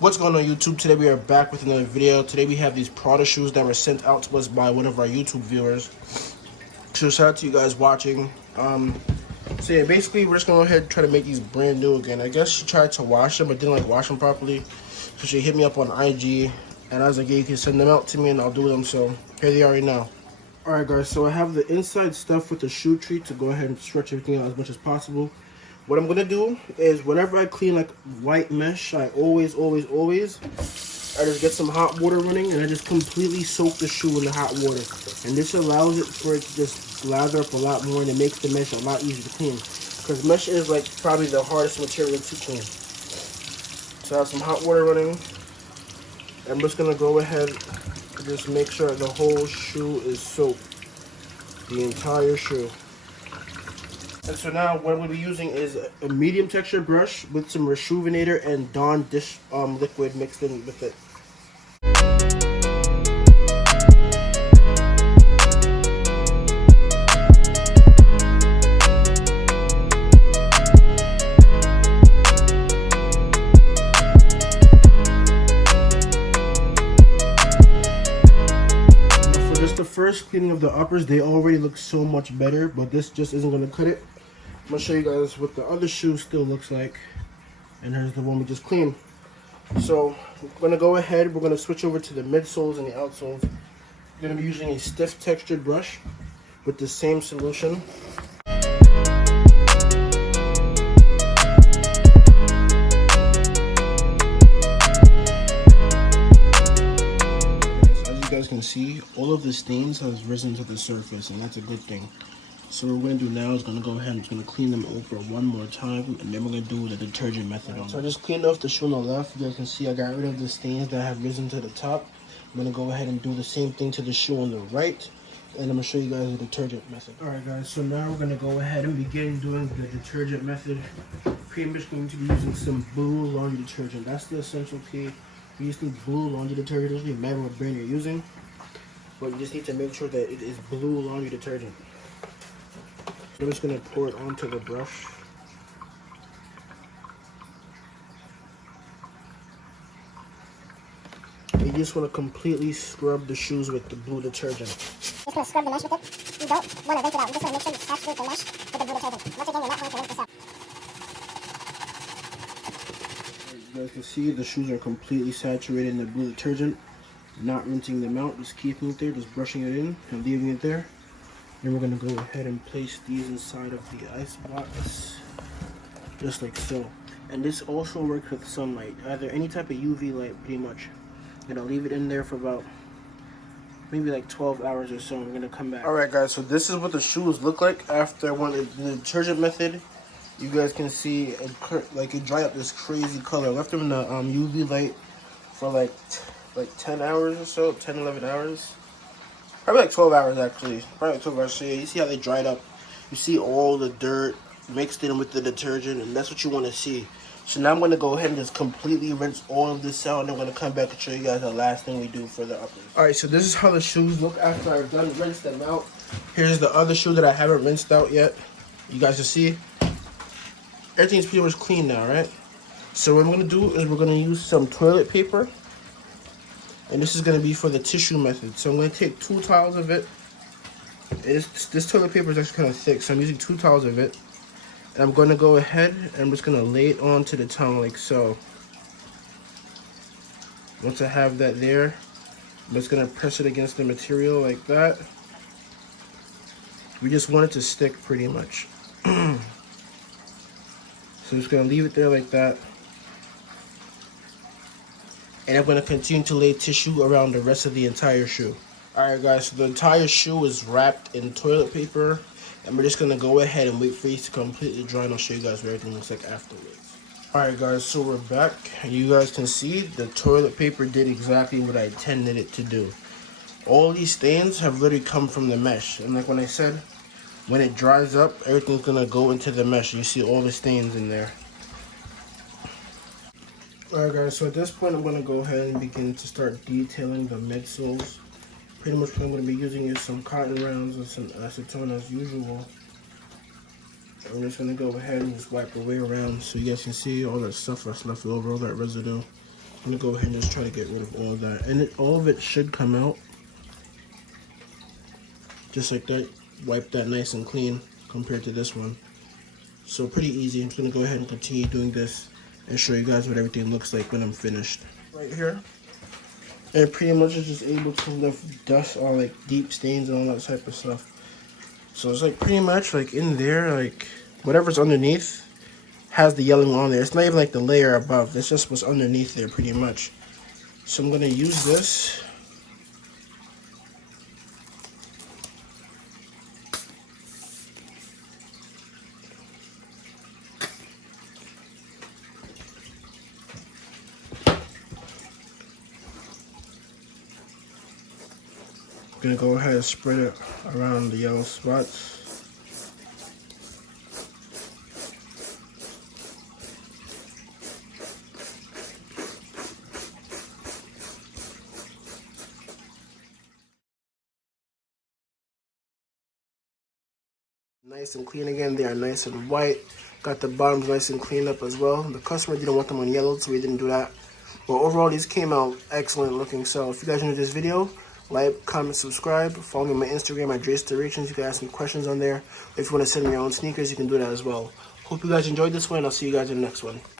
What's going on YouTube? Today we are back with another video. Today we have these Prada shoes that were sent out to us by one of our YouTube viewers. So shout out to you guys watching. So yeah, basically we're just gonna go ahead and try to make these brand new again. I guess she tried to wash them but didn't like wash them properly. So she hit me up on IG and I was like, yeah, you can send them out to me and I'll do them. So here they are right now. Alright guys, so I have the inside stuff with the shoe treat to go ahead and stretch everything out as much as possible. What I'm gonna do is whenever I clean like white mesh, I always I just get some hot water running and I just completely soak the shoe in the hot water. And this allows it for it to just lather up a lot more and it makes the mesh a lot easier to clean. Because mesh is like probably the hardest material to clean. So I have some hot water running. I'm just gonna go ahead and just make sure the whole shoe is soaked. The entire shoe. And so now what we'll be using is a medium texture brush with some Rejuvenator and Dawn dish liquid mixed in with it. Now for just the first cleaning of the uppers, they already look so much better, but this just isn't going to cut it. I'm going to show you guys what the other shoe still looks like. And here's the one we just cleaned. So we're going to go ahead. We're going to switch over to the midsoles and the outsoles. I'm going to be using a stiff textured brush with the same solution. As you guys can see, all of the stains has risen to the surface, and that's a good thing. So what we're going to do now is going to go ahead and just going to clean them over one more time, and then we're going to do the detergent method on them. So I just cleaned off the shoe on the left. You guys can see I got rid of the stains that have risen to the top. I'm going to go ahead and do the same thing to the shoe on the right, and I'm going to show you guys the detergent method. Alright guys, so now we're going to go ahead and begin doing the detergent method. Pretty much going to be using some blue laundry detergent. That's the essential key. You just need blue laundry detergent. It doesn't really matter what brand you're using, but you just need to make sure that it is blue laundry detergent. I'm just going to pour it onto the brush. You just want to completely scrub the shoes with the blue detergent. Just going to scrub the mesh with it. You don't want to rinse it out. You just want to make sure you saturate the mesh with the blue detergent. Once again, you're not going to rinse this out. You guys can see the shoes are completely saturated in the blue detergent. Not rinsing them out, just keeping it there, just brushing it in and leaving it there. Then we're going to go ahead and place these inside of the ice box, just like so. And this also works with sunlight, either any type of UV light pretty much. I'm going to leave it in there for about maybe like 12 hours or so. We're going to come back. Alright guys, so this is what the shoes look like after I went the detergent method. You guys can see it dried up this crazy color. I left them in the UV light for like 10 hours or so, 10, 11 hours. Probably like 12 hours actually. Probably like 12 hours. So yeah, you see how they dried up. You see all the dirt mixed in with the detergent, and that's what you want to see. So now I'm going to go ahead and just completely rinse all of this out, and I'm going to come back and show you guys the last thing we do for the uppers. Alright, so this is how the shoes look after I've done rinsed them out. Here's the other shoe that I haven't rinsed out yet. You guys can see. Everything's pretty much clean now, right? So what I'm going to do is we're going to use some toilet paper. And this is going to be for the tissue method. So I'm going to take 2 towels of it. This toilet paper is actually kind of thick, so I'm using 2 towels of it. And I'm going to go ahead and I'm just going to lay it onto the towel like so. Once I have that there, I'm just going to press it against the material like that. We just want it to stick pretty much. So I'm just going to leave it there like that. And I'm going to continue to lay tissue around the rest of the entire shoe. Alright guys, so the entire shoe is wrapped in toilet paper. And we're just going to go ahead and wait for it to completely dry, and I'll show you guys what everything looks like afterwards. Alright guys, so we're back. And you guys can see the toilet paper did exactly what I intended it to do. All these stains have literally come from the mesh. And like when I said, when it dries up, everything's going to go into the mesh. You see all the stains in there. Alright guys, so at this point I'm going to go ahead and begin to start detailing the midsoles. Pretty much what I'm going to be using is some cotton rounds and some acetone as usual. I'm just going to go ahead and just wipe away around so you guys can see all that stuff that's left over, all that residue. I'm gonna go ahead and just try to get rid of all of that. And all of it should come out. Just like that. Wipe that nice and clean compared to this one. So pretty easy. I'm just gonna go ahead and continue doing this and show you guys what everything looks like when I'm finished. Right here. And pretty much it's just able to lift dust or like deep stains and all that type of stuff. So it's like pretty much like in there, like whatever's underneath has the yellowing on there. It's not even like the layer above. It's just what's underneath there pretty much. So I'm gonna use this. I'm gonna go ahead and spread it around the yellow spots. Nice and clean again. They are nice and white. Got the bottoms nice and cleaned up as well. The customer didn't want them on yellow, so we didn't do that. But overall, these came out excellent looking. So if you guys enjoyed this video, like, comment, subscribe. Follow me on my Instagram at DreSDurations. You can ask me questions on there. If you want to send me your own sneakers, you can do that as well. Hope you guys enjoyed this one, and I'll see you guys in the next one.